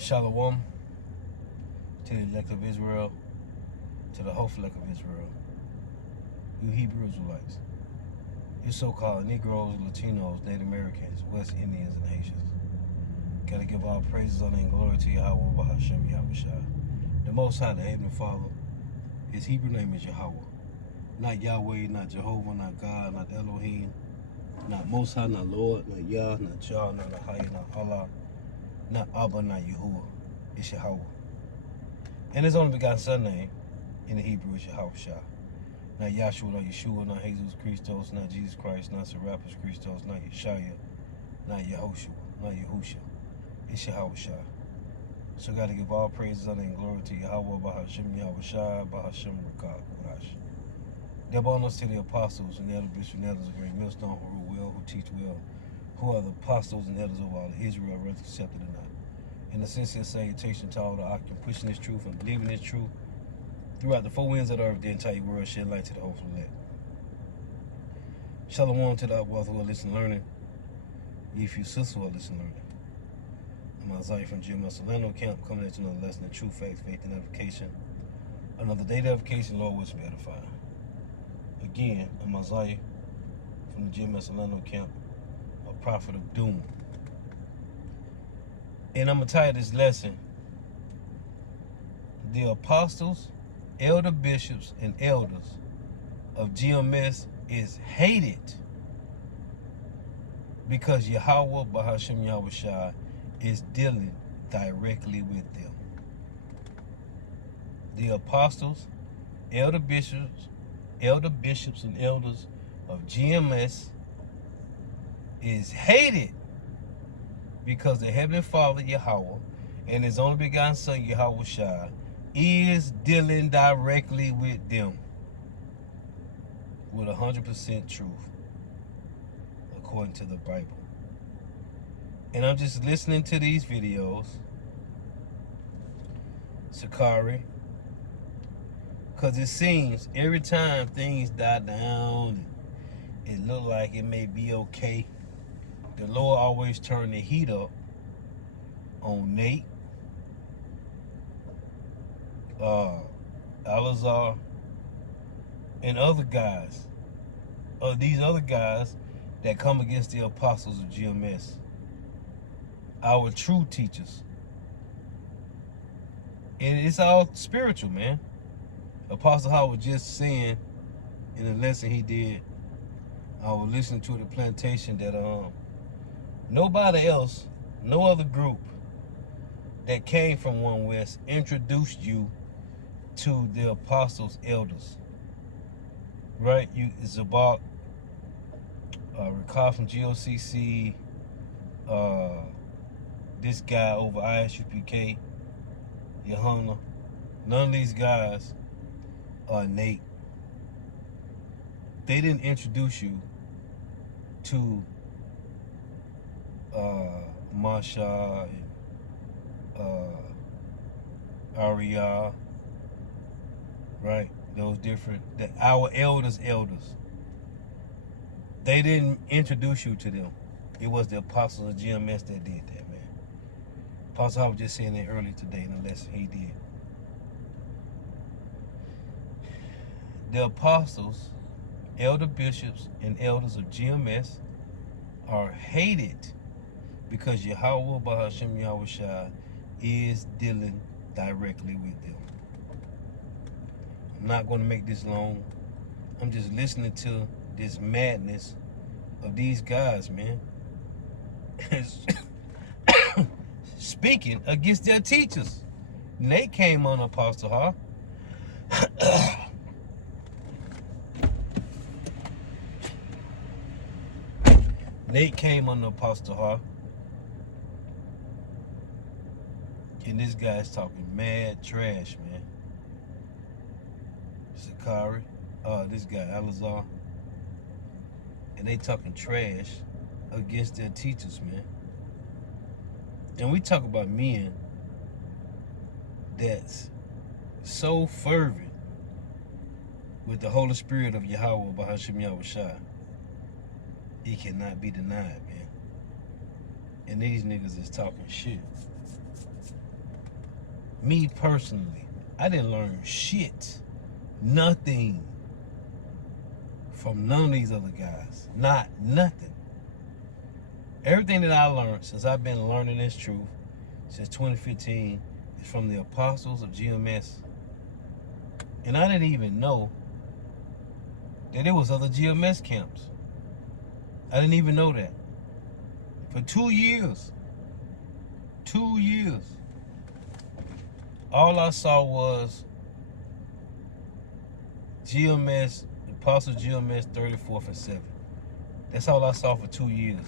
Shalom to the elect of Israel, to the hopeful elect of Israel, you Hebrew Israelites, you so-called Negroes, Latinos, Native Americans, West Indians, and Haitians. Gotta give all praises, honor, and glory to Yahawah, Yahawashi. The Most High, the Heavenly Father, his Hebrew name is Yahawah. Not Yahweh, not Jehovah, not God, not Elohim, not Most High, not Lord, not Yah, not Jah, not Ahai, not Allah, not Abba, not Yahuwah. It's Yahawah. And his only begotten son name in the Hebrew is Yahawashi. Not Yahshua, not Yeshua, not Jesus Christos, not Jesus Christ, not Serapis Christos, not Yeshaya, not Yahoshua, not Yahusha. It's Yahawashi. So gotta give all praises, honor, and glory to Yahawah, Yahawashi, Rakah, Kodash. Their bonus to the apostles and elder bishops and elders of great millstone who rule well, who teach well, who are the apostles and elders of all Israel, whether accepted or not. In the sincere salutation to all the octane, pushing this truth and believing this truth throughout the four winds of the earth, the entire world, shed light to the hopeful elect. Shalom to the upworld who are listening learning. If you sisters who are listening learning. I'm Isaiah from GMS camp, coming into another lesson of truth, facts, faith, and edification. Another day of edification, Lord, which be edified. Again, I'm Isaiah from the GMS camp, a prophet of doom. And I'm going to title this lesson, the apostles, elder bishops, and elders of GMS is hated because Yahawah, Yahawashi, is dealing directly with them. The apostles, elder bishops, and elders of GMS is hated because the Heavenly Father, Yahawah, and his only begotten son, Yahawashi, is dealing directly with them with 100% truth, according to the Bible. And I'm just listening to these videos, Sakari, because it seems every time things die down, it look like it may be okay, the Lord always turn the heat up on Nate, Alazar, and other guys, these other guys that come against the apostles of GMS, our true teachers. And it's all spiritual, man. Apostle Howard was just saying in the lesson he did, I was listening to the plantation, that nobody else, no other group that came from One West introduced you to the apostles, elders. Right? It's about Recall from GOCC, this guy over ISUPK, Yahawah. None of these guys are Nate. They didn't introduce you to Masha and Arya, right? Those different, our elders. They didn't introduce you to them. It was the apostles of GMS that did that, man. Apostle, I was just saying that earlier today in the lesson he did. The apostles, elder bishops, and elders of GMS are hated because Yahawah, Yahawashi, is dealing directly with them. I'm not going to make this long. I'm just listening to this madness of these guys, man. Speaking against their teachers. Nate came on Apostle Ha. Nate came on the Apostle Ha. And this guy's talking mad trash, man. Sakari, this guy, Alazar. And they talking trash against their teachers, man. And we talk about men that's so fervent with the Holy Spirit of Yahawah, Yahawashi, it cannot be denied, man. And these niggas is talking shit. Me personally, I didn't learn shit. Nothing from none of these other guys. Not nothing. Everything that I learned since I've been learning this truth since 2015 is from the apostles of GMS. And I didn't even know that there was other GMS camps. I didn't even know that. For 2 years. 2 years. All I saw was GMS, Apostle GMS 34th and 7th. That's all I saw for 2 years.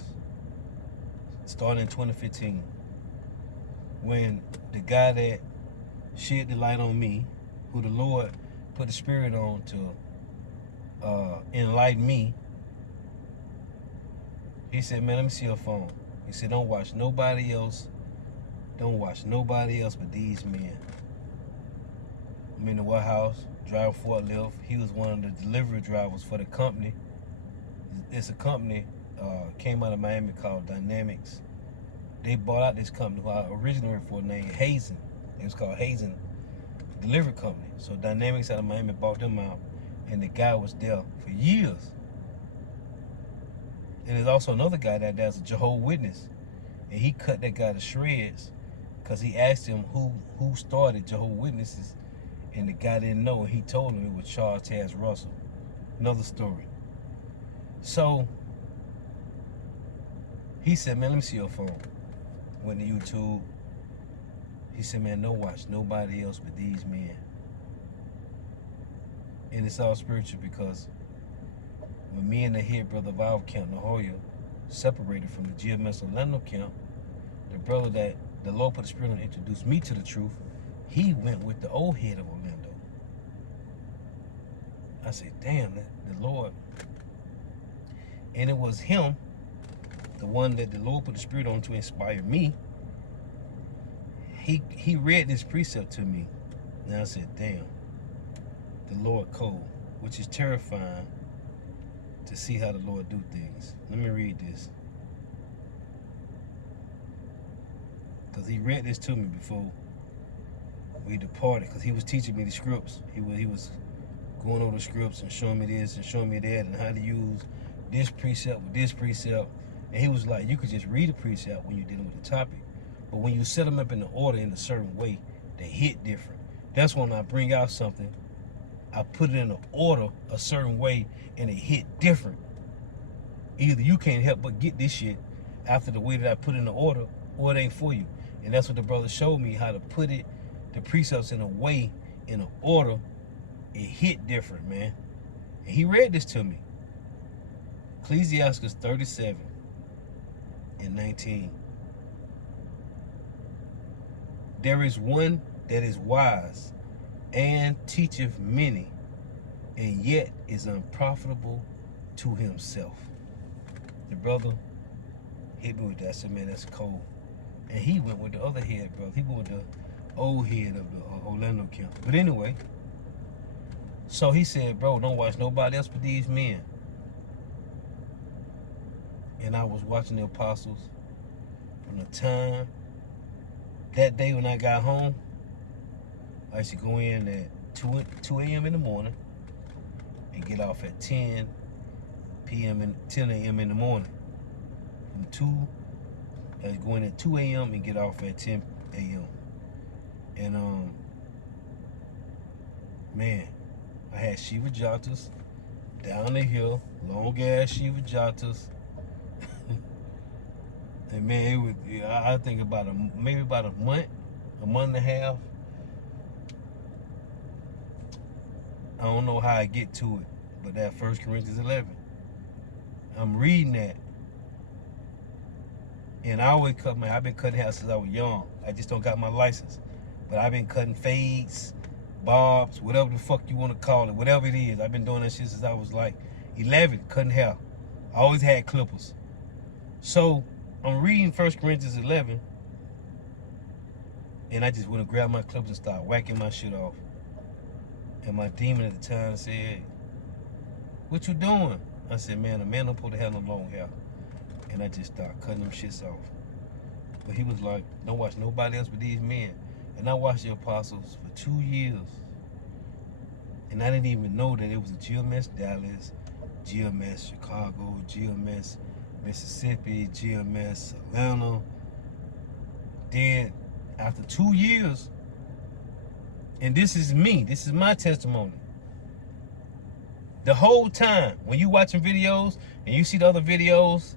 Starting in 2015. When the guy that shed the light on me, who the Lord put the Spirit on to enlighten me, he said, man, let me see your phone. He said, don't watch nobody else. Don't watch nobody else but these men. I'm in the warehouse, driving forklift. He was one of the delivery drivers for the company. It's a company, came out of Miami called Dynamics. They bought out this company who I originally worked for named Hazen. It was called Hazen Delivery Company. So Dynamics out of Miami bought them out, and the guy was there for years. And there's also another guy that's a Jehovah's Witness, and he cut that guy to shreds because he asked him who started Jehovah's Witnesses, and the guy didn't know, and he told him it was Charles Taz Russell. Another story. So he said, man, let me see your phone. Went to YouTube. He said, man, don't watch nobody else but these men. And it's all spiritual because when me and the head brother of our camp, Yahawah, separated from the GMS Orlando camp, the brother that the Lord put the Spirit on to introduce me to the truth, he went with the old head of Orlando. I said, damn, the Lord. And it was him, the one that the Lord put the Spirit on to inspire me. He read this precept to me. And I said, damn, the Lord cold, which is terrifying to see how the Lord do things. Let me read this. Because he read this to me before we departed, because he was teaching me the scripts. He was going over the scripts and showing me this and showing me that and how to use this precept with this precept. And he was like, you could just read a precept when you're dealing with the topic. But when you set them up in the order in a certain way, they hit different. That's when I bring out something, I put it in the order a certain way and it hit different. Either you can't help but get this shit after the way that I put it in the order, or it ain't for you. And that's what the brother showed me, how to put it, the precepts in a way, in an order, it hit different, man. And he read this to me. Ecclesiastes 37 and 19. There is one that is wise and teacheth many, and yet is unprofitable to himself. The brother hit me with that. I said, man, that's cold. And he went with the other head, brother. He went with the old head of the Orlando camp. But anyway, so he said, bro, don't watch nobody else but these men. And I was watching the apostles from the time that day when I got home. I used to go in at 2 a.m. in the morning and get off at 10 a.m. in the morning. From 2, I was going at 2 a.m. and get off at 10 a.m. And man, I had Shiva Jatas down the hill, long ass Shiva Jatas. And man, it was, I think about maybe about a month and a half. I don't know how I get to it, but that 1 Corinthians 11. I'm reading that. And I always I've been cutting hair since I was young. I just don't got my license. But I've been cutting fades, bobs, whatever the fuck you want to call it, whatever it is. I've been doing that shit since I was like 11, cutting hair. I always had clippers. So I'm reading 1 Corinthians 11, and I just went to grab my clippers and start whacking my shit off. And my demon at the time said, what you doing? I said, man, a man don't put the hell on long hair. And I just started cutting them shits off. But he was like, don't watch nobody else but these men. And I watched the apostles for 2 years. And I didn't even know that it was a GMS Dallas, GMS Chicago, GMS Mississippi, GMS Atlanta. Then after 2 years, and this is me, this is my testimony. The whole time, when you watching videos and you see the other videos,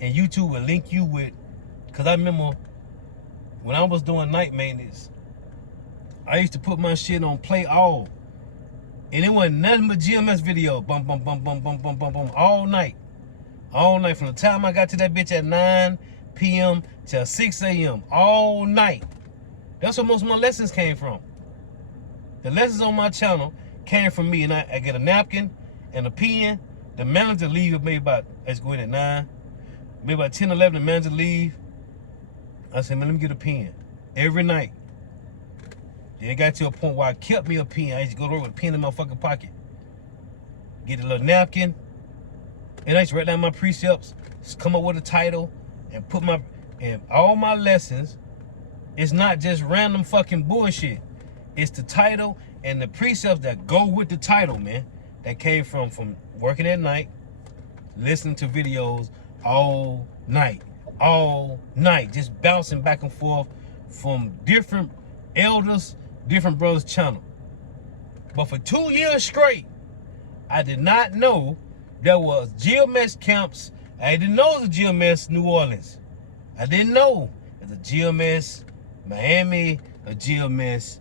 and YouTube will link you with, because I remember when I was doing night maintenance, I used to put my shit on play all. And it wasn't nothing but GMS video. Bum, bum, bum, bum, bum, bum, bum, bum, all night. All night. From the time I got to that bitch at 9 p.m. till 6 a.m. All night. That's where most of my lessons came from. The lessons on my channel came from me. And I get a napkin and a pen. The manager leave maybe about, let's go in at 9. Maybe about 10, 11, the manager leave. I said, man, let me get a pen. Every night. Then it got to a point where I kept me a pen. I used to go to work with a pen in my fucking pocket. Get a little napkin. And I used to write down my precepts. Just come up with a title. And put my, and all my lessons, it's not just random fucking bullshit. It's the title and the precepts that go with the title, man. That came from working at night, listening to videos all night. All night. Just bouncing back and forth from different elders, different brothers' channel. But for 2 years straight, I did not know there was GMS camps. I didn't know it was a GMS New Orleans. I didn't know it was a GMS Miami, a GMS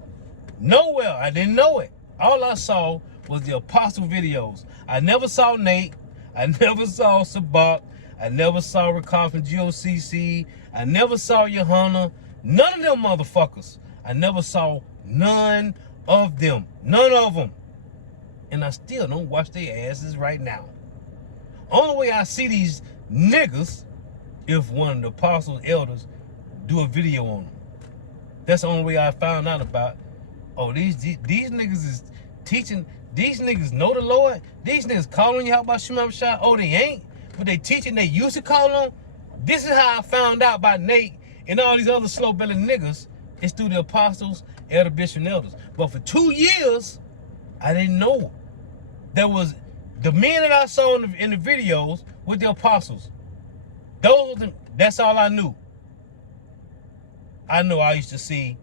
nowhere. I didn't know it. All I saw was the apostle videos. I never saw Nate. I never saw Sabak. I never saw Ricard from GOCC. I never saw Yahawah. None of them motherfuckers. I never saw none of them. None of them. And I still don't watch their asses right now. Only way I see these niggas if one of the apostles, elders, do a video on them. That's the only way I found out about. Oh, these niggas is teaching. These niggas know the Lord. These niggas calling you out about Shema. Oh, they ain't. But they teaching they used to call them. This is how I found out about Nate and all these other slow-bellied niggas. It's through the apostles, elder, bishop, and elders. But for 2 years, I didn't know. There was the men that I saw in the videos with the apostles. That's all I knew. I know I used to see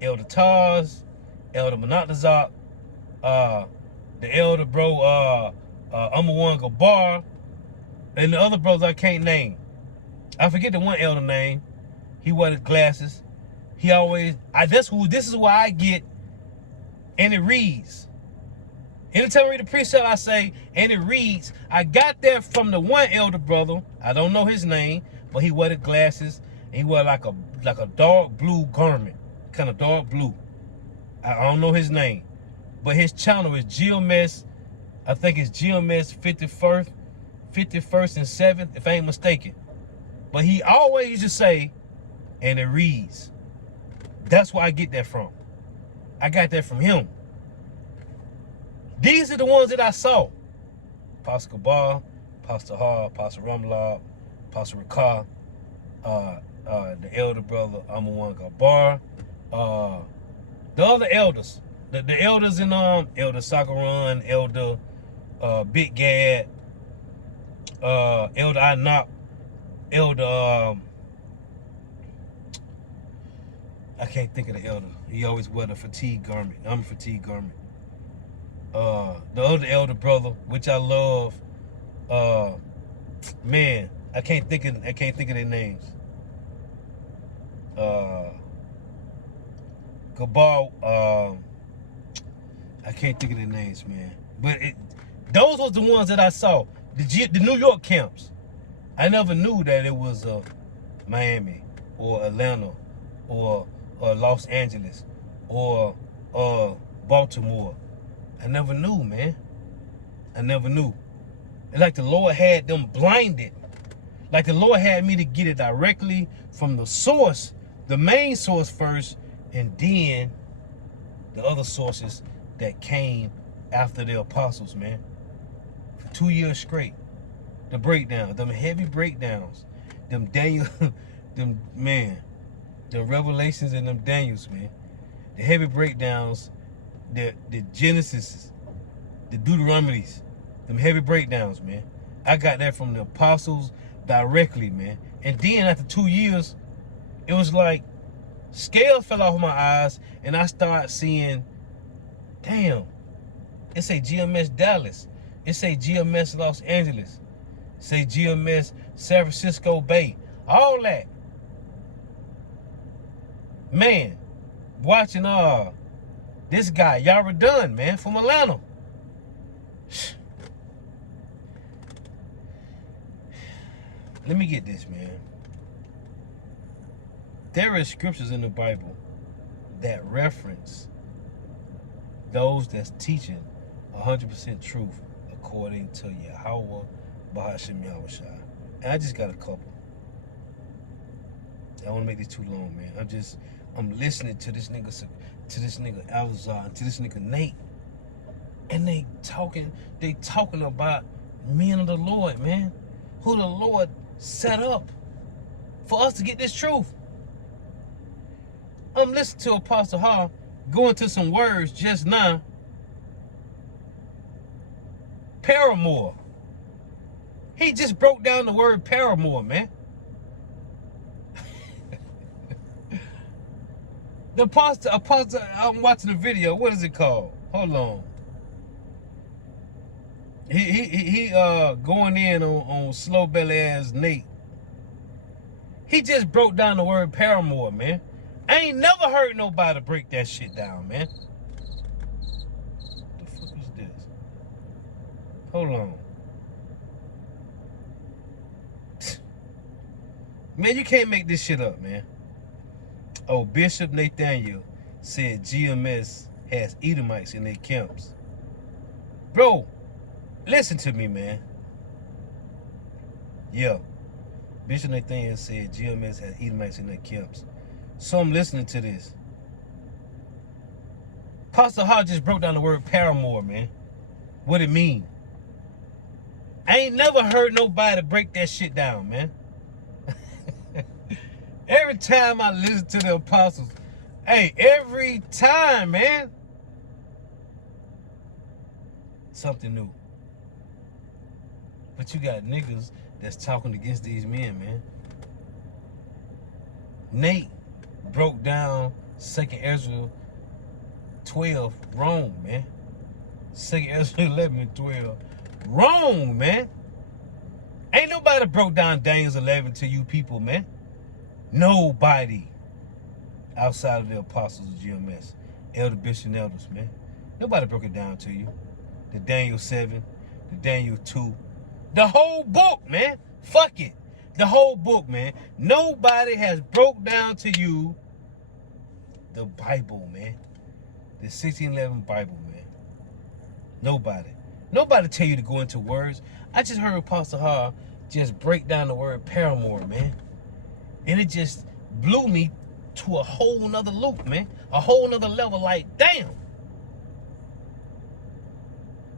Elder Taz, Elder Monatazak, the elder bro, One Gabar, and the other brothers I can't name. I forget the one elder name. He wore the glasses. He always, this is why I get, and it reads. Anytime I read the precept, I say, and it reads. I got that from the one elder brother. I don't know his name, but he wore the glasses. And he wore like a dark blue garment, kind of dark blue. I don't know his name, but his channel is GMS. I think it's GMS 51st and 7th, if I ain't mistaken. But he always used to say, and it reads. That's where I get that from. I got that from him. These are the ones that I saw. Pastor Kabar, Pastor Ha, Pastor Ramlab, Pastor Ricard, the elder brother One Gabar, the other elders. The elders in Elder Sakaran, Elder Big Gad, Elder Anak, Elder I can't think of the elder. He always wore the fatigue garment. I'm a fatigue garment. The other elder brother, which I love, man, I can't think of their names. Gabal, I can't think of their names, man. But those was the ones that I saw. The New York camps. I never knew that it was Miami or Atlanta or Los Angeles or Baltimore. I never knew, man. I never knew. It's like the Lord had them blinded. Like the Lord had me to get it directly from the source, the main source first, and then the other sources that came after the apostles, man. For 2 years straight. The breakdown, them heavy breakdowns, them Daniel, them, man. The Revelations and them Daniels, man. The heavy breakdowns, the Genesis, the Deuteronomies, them heavy breakdowns, man. I got that from the apostles directly, man. And then after 2 years, it was like scales fell off my eyes, and I started seeing, damn, it say GMS Dallas, it say GMS Los Angeles, it say GMS San Francisco Bay, all that. Man, watching this guy, Yahawah, man, from Atlanta. Let me get this, man. There is scriptures in the Bible that reference those that's teaching 100% truth according to Yahawah, Yahawashi. And I just got a couple. I don't want to make this too long, man. I'm listening to this nigga Alzar, to this nigga Nate, and they talking about men of the Lord, man, who the Lord set up for us to get this truth. I'm listening to Apostle Hall go into some words just now. Paramour. He just broke down the word paramour, man. The apostle, I'm watching the video. What is it called? Hold on. He going in on slow belly ass Nate. He just broke down the word paramour, man. I ain't never heard nobody break that shit down, man. What the fuck is this? Hold on. Man, you can't make this shit up, man. Oh, Bishop Nathaniel said GMS has Edomites in their camps. Bro, listen to me, man. Yeah. Bishop Nathaniel said GMS has Edomites in their camps. So I'm listening to this. Pastor Hall just broke down the word paramour, man. What it mean? I ain't never heard nobody break that shit down, man. Every time I listen to the apostles, hey, every time, man, something new. But you got niggas that's talking against these men, man. Nate broke down 2nd Ezra 12 wrong, man. 2nd Ezra 11 and 12 wrong, man. Ain't nobody broke down Daniel 11 to you people, man. Nobody outside of the apostles of GMS, elder bishop and elders, man. Nobody broke it down to you. The Daniel 7, the Daniel 2, the whole book, man. Fuck it. The whole book, man. Nobody has broke down to you the Bible, man. The 1611 Bible, man. Nobody. Nobody tell you to go into words. I just heard Apostle Hall just break down the word paramour, man. And it just blew me to a whole nother loop, man. A whole nother level, like, damn.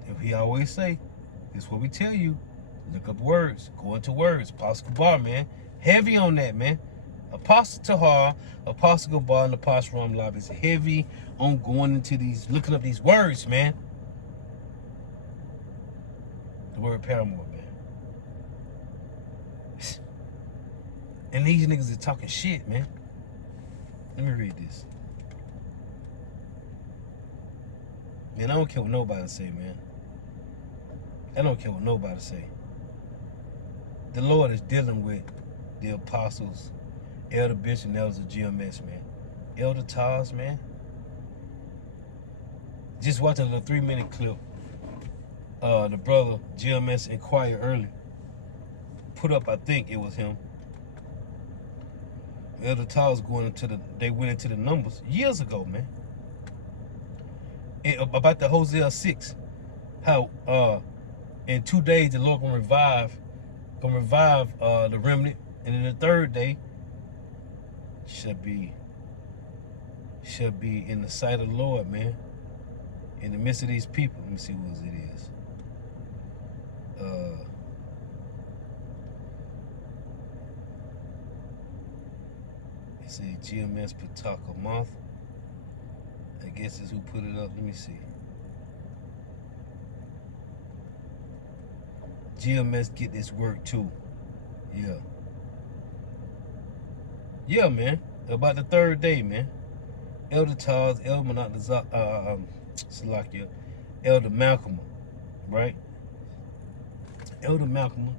If he always say, this is what we tell you. Look up words. Go into words. Apostle Gabar, man. Heavy on that, man. Apostle Tahar, Apostle Gabar, and Apostle Ramlab is heavy on going into these, looking up these words, man. The word paramour, man. And these niggas are talking shit, man. Let me read this. Man, I don't care what nobody say, man. I don't care what nobody say. The Lord is dealing with the apostles, elder bishop and elders of GMS, man. Elder Taz, man. Just watching a little 3-minute clip. The brother GMS inquired early. Put up, I think it was him. Elder Taz they went into the numbers years ago, man. About the Hosea 6. How in 2 days the Lord gonna revive the remnant, and then the 3rd day shall be in the sight of the Lord, man. In the midst of these people. Let me see what it is. It said GMS Pataka Month. I guess is who put it up. Let me see. GMS get this work too. Yeah. Yeah, man. About the third day, man. Elder Taz, Elder Salakia, Elder Malcolm, right? Elder Malcolm,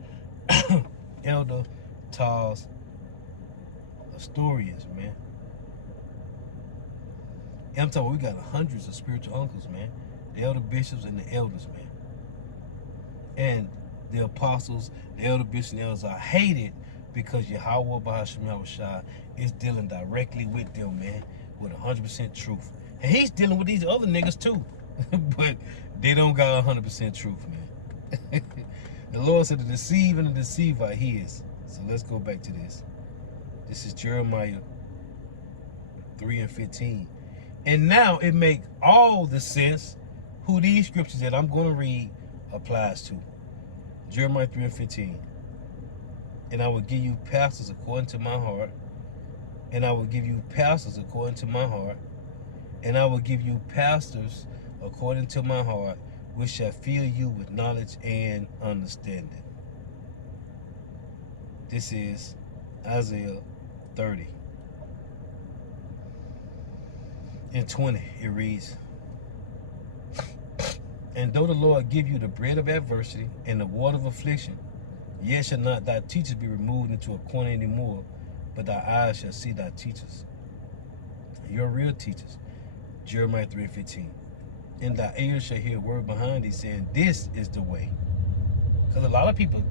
Elder Taz, Astorians, man. And I'm talking, we got hundreds of spiritual uncles, man. The elder bishops and the elders, man. And the apostles, the elder bishops and the elders are hated because Yahawah Yahawashi is dealing directly with them, man, with 100% truth. And he's dealing with these other niggas too. But they don't got 100% truth, man. The Lord said the deceive and the deceiver are his. So let's go back to this. This is Jeremiah 3:15. And now it makes all the sense who these scriptures that I'm going to read applies to. Jeremiah 3:15. And I will give you pastors according to my heart. And I will give you pastors according to my heart. And I will give you pastors according to my heart, which shall fill you with knowledge and understanding. This is Isaiah 30. In 20, it reads, and though the Lord give you the bread of adversity and the water of affliction, yet shall not thy teachers be removed into a corner anymore, but thy eyes shall see thy teachers. Your real teachers. Jeremiah 3:15. And thy ears shall hear a word behind thee saying, this is the way. Because a lot of people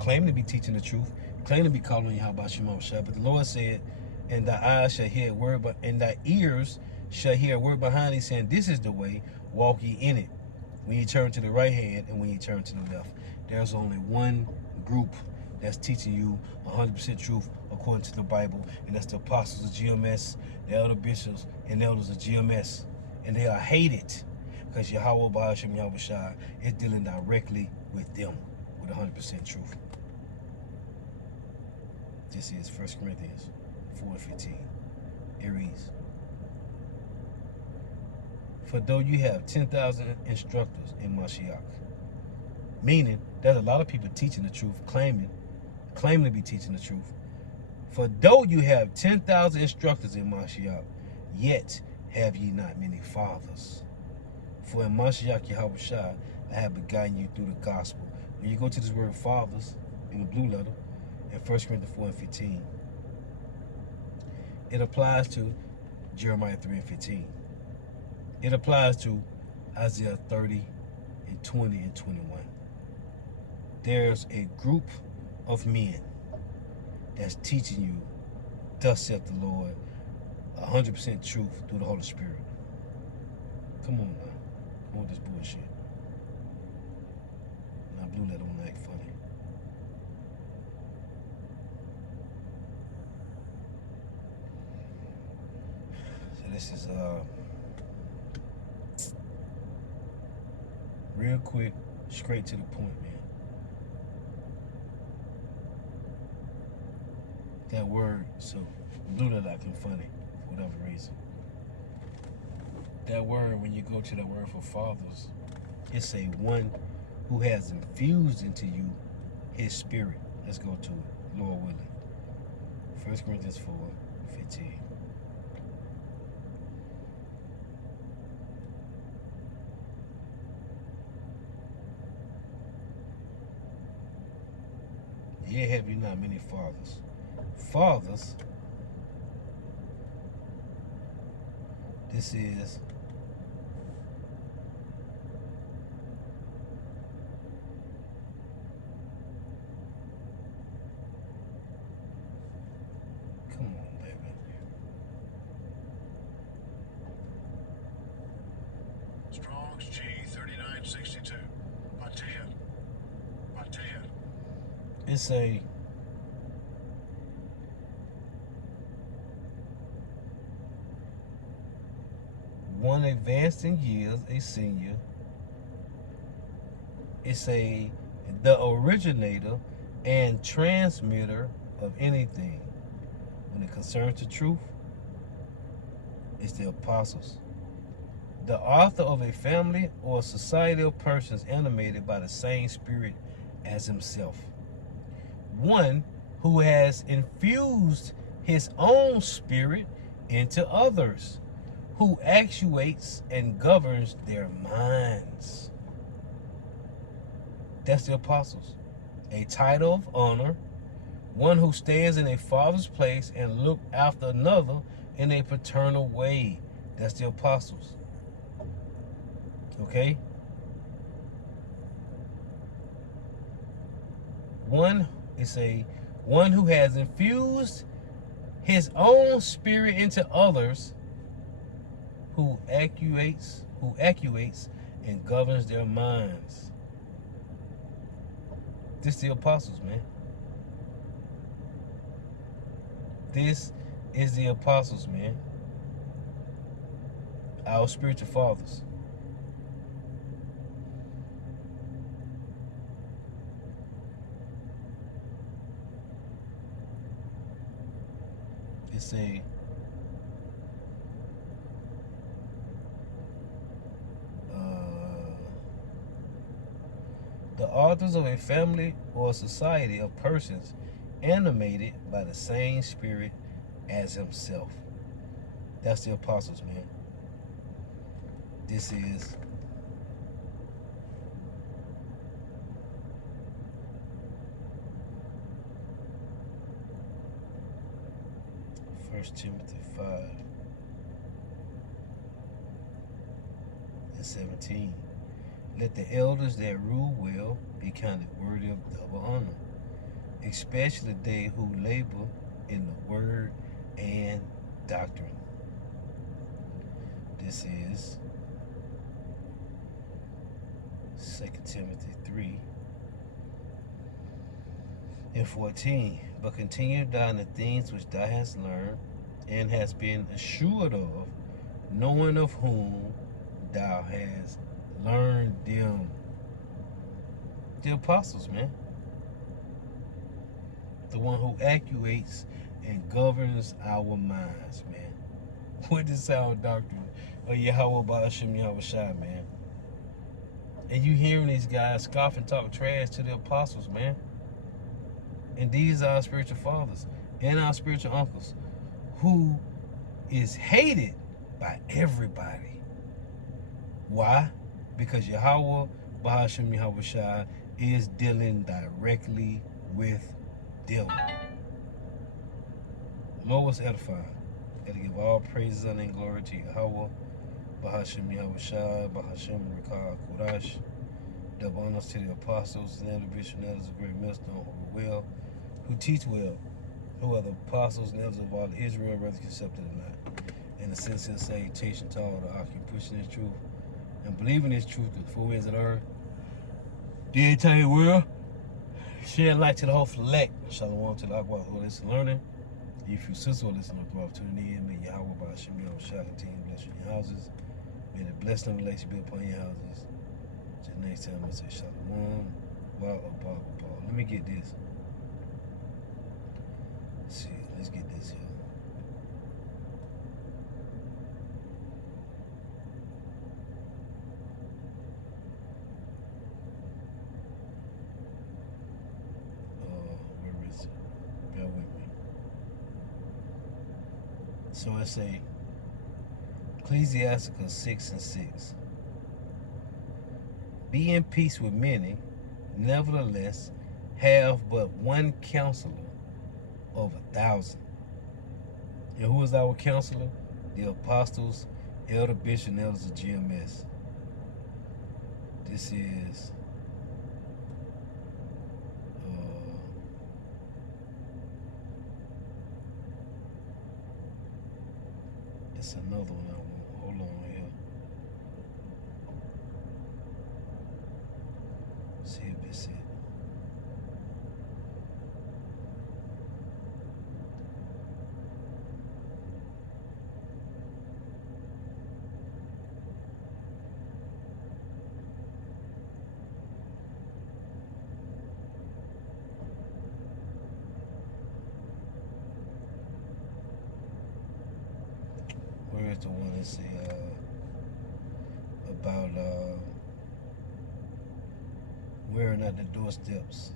claim to be teaching the truth, claim to be calling Yahawashi, but the Lord said, and thy eyes shall hear a word, and thy ears shall hear a word behind thee saying, this is the way, walk ye in it. When you turn to the right hand and when you turn to the left. There's only one group that's teaching you 100% truth according to the Bible, and that's the apostles of GMS, the elder bishops, and elders of GMS. And they are hated because Yahawah Yahawashi is dealing directly with them with 100% truth. This is 1 Corinthians 4:15. It reads, for though you have 10,000 instructors in Mashiach, meaning there's a lot of people teaching the truth, claiming to be teaching the truth. For though you have 10,000 instructors in Mashiach, yet have ye not many fathers. For in Mashiach Yahawashi, I have begotten you through the gospel. When you go to this word fathers in the blue letter, in 1 Corinthians 4:15, it applies to Jeremiah 3:15. It applies to Isaiah 30 and 20 and 21. There's a group of men that's teaching you, thus saith the Lord, 100% truth through the Holy Spirit. Come on now. Come on with this bullshit. Now blue letter wanna act funny. So this is real quick, straight to the point, man. That word, so blue letter acting funny for whatever reason. That word, when you go to that word for fathers, it's a one who has infused into you his spirit. Let's go to it, Lord willing. 1 Corinthians 4:15. Yet have you not many fathers. Fathers, this is come on, baby. Strong's G3962. Patea. It's a one advanced in years, a senior. It's the originator and transmitter of anything. when it concerns the truth, it's the apostles. The author of a family or a society of persons animated by the same spirit as himself. One who has infused his own spirit into others, who actuates and governs their minds. That's the apostles. A title of honor, one who stands in a father's place and look after another in a paternal way. That's the apostles. Okay? One who has infused his own spirit into others, who actuates and governs their minds. This is the apostles, man. This is the apostles, man. Our spiritual fathers. It's the authors of a family or a society of persons animated by the same spirit as himself. That's the apostles, man. This is First Timothy 5:17. Let the elders that rule well be counted worthy of double honor, especially they who labor in the word and doctrine. This is 2 Timothy 3:14. But continue thou in the things which thou hast learned and hast been assured of, knowing of whom thou hast learned them. The apostles, man. The one who actuates and governs our minds, man. What is our doctrine of Yahawah Yahawashi, man? And you hearing these guys scoff and talk trash to the apostles, man. And these are our spiritual fathers and our spiritual uncles, who is hated by everybody. Why? Because Yahawah Yahawashi is dealing directly with them. Lord was edifying. Gotta give all praises and glory to Yahawah Yahawashi, Bahashim Rikah Kodash. Double honors to the apostles and elder bishop and elders of great millstone who teach well, who are the apostles and elders of all Israel, whether accepted or not. And the sincere salutation to all the occupants pushing this truth and believing this truth to the full ways of the earth. The entire world. Share light to the whole elect. Shalom to the Yahawah who listen learning. If you sister or listen to opportunity, may Yahawah Yahawashi continue to bless your houses. May the blessing of the elect be upon your houses. Till next time, I say shalom. Wow, let me get this. Let's see, let's get this here. Where is it? Bear with me. So it's a Ecclesiasticus 6:6. Be in peace with many, nevertheless, have but one counselor of 1,000. And who is our counselor? The apostles, elder bishop, and elders of GMS. This is it's another one I want. Hold on here. See if it's it. let's see, about wearing at the doorsteps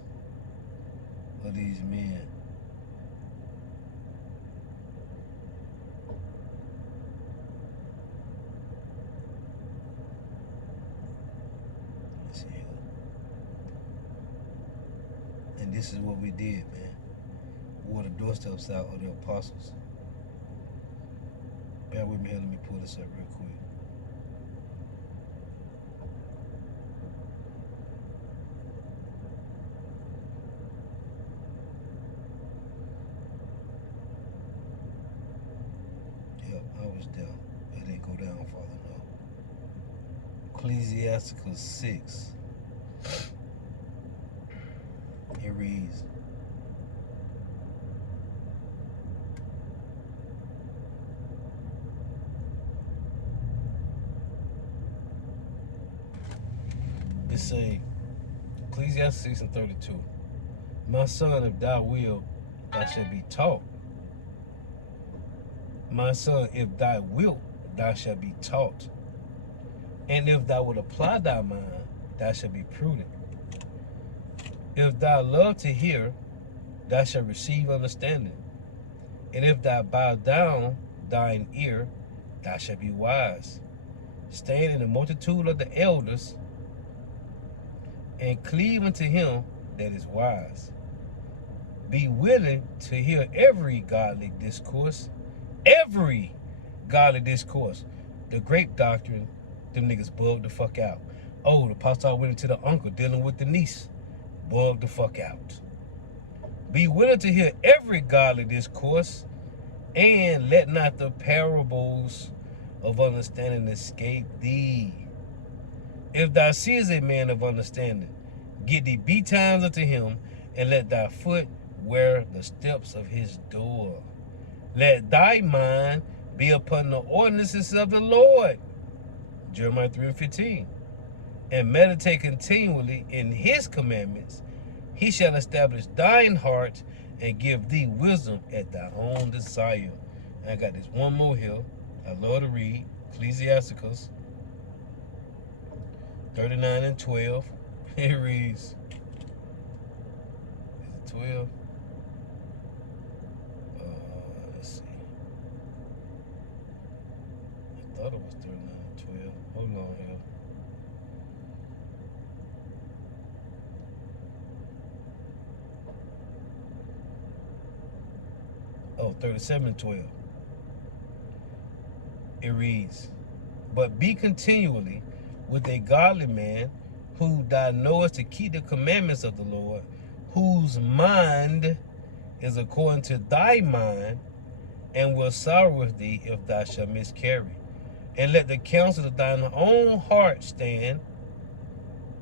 of these men. Let's see here. And this is what we did, man. Wore the doorsteps out of the apostles. Bear with me here, let me pull this up real quick. Yep, I was there. It didn't go down far enough. Ecclesiasticus 6. It reads, it say, Ecclesiastes 6 and 32. My son, if thou wilt, thou shalt be taught. My son, if thou wilt, thou shalt be taught. And if thou wilt apply thy mind, thou shalt be prudent. If thou love to hear, thou shalt receive understanding. And if thou bow down thine ear, thou shalt be wise. Stand in the multitude of the elders, and cleave unto him that is wise. Be willing to hear every godly discourse. Every godly discourse. The grape doctrine, them niggas bugged the fuck out. Oh, the pastor went into the uncle dealing with the niece. Bugged the fuck out. Be willing to hear every godly discourse, and let not the parables of understanding escape thee. If thou seest a man of understanding, get thee betimes unto him, and let thy foot wear the steps of his door. Let thy mind be upon the ordinances of the Lord. Jeremiah 3 and 15. And meditate continually in his commandments. He shall establish thine heart and give thee wisdom at thy own desire. And I got this one more here. I love to read. Ecclesiasticus 39 and 12. It reads, is it 12? Let's see. I thought it was 39 and 12. Hold on here. Oh, 37 and 12. It reads, but be continually with a godly man, who thou knowest to keep the commandments of the Lord, whose mind is according to thy mind, and will sorrow with thee if thou shalt miscarry. And let the counsel of thine own heart stand,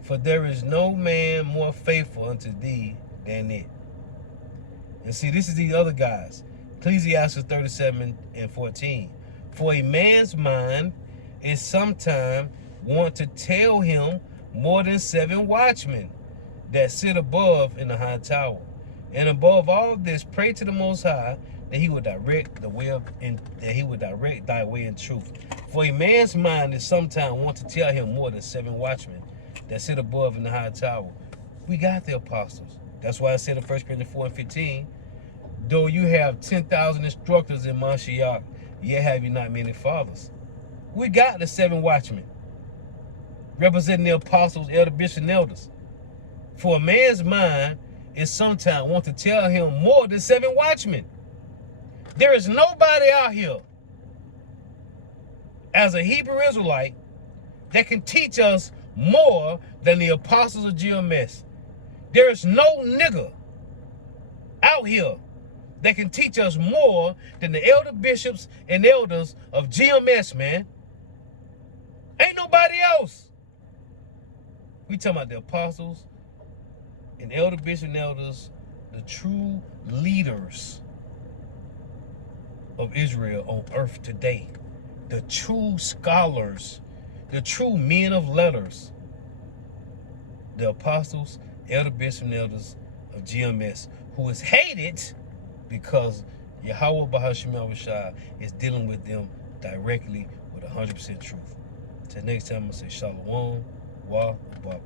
for there is no man more faithful unto thee than it. And see, this is these other guys. Ecclesiastes 37 and 14. For a man's mind is sometime want to tell him more than 7 watchmen that sit above in the high tower. And above all this, pray to the Most High that he would direct the way of, and that he would direct thy way in truth. For a man's mind is sometime want to tell him more than 7 watchmen that sit above in the high tower. We got the apostles. That's why I said in 1 Corinthians 4 and 15, though you have 10,000 instructors in Mashiach, yet have you not many fathers. We got the 7 watchmen, representing the apostles, elder, bishops, and elders. For a man's mind is sometimes want to tell him more than 7 watchmen. There is nobody out here as a Hebrew Israelite that can teach us more than the apostles of GMS. There is no nigga out here that can teach us more than the elder bishops and elders of GMS, man. Ain't nobody else. We talking about the apostles and elder bishops and elders, the true leaders of Israel on earth today. The true scholars, the true men of letters. The apostles, elder bishops and elders of GMS, who is hated because Yahawah is dealing with them directly with 100% truth. Till next time, I'm going to say Shalom, Wa, Abba,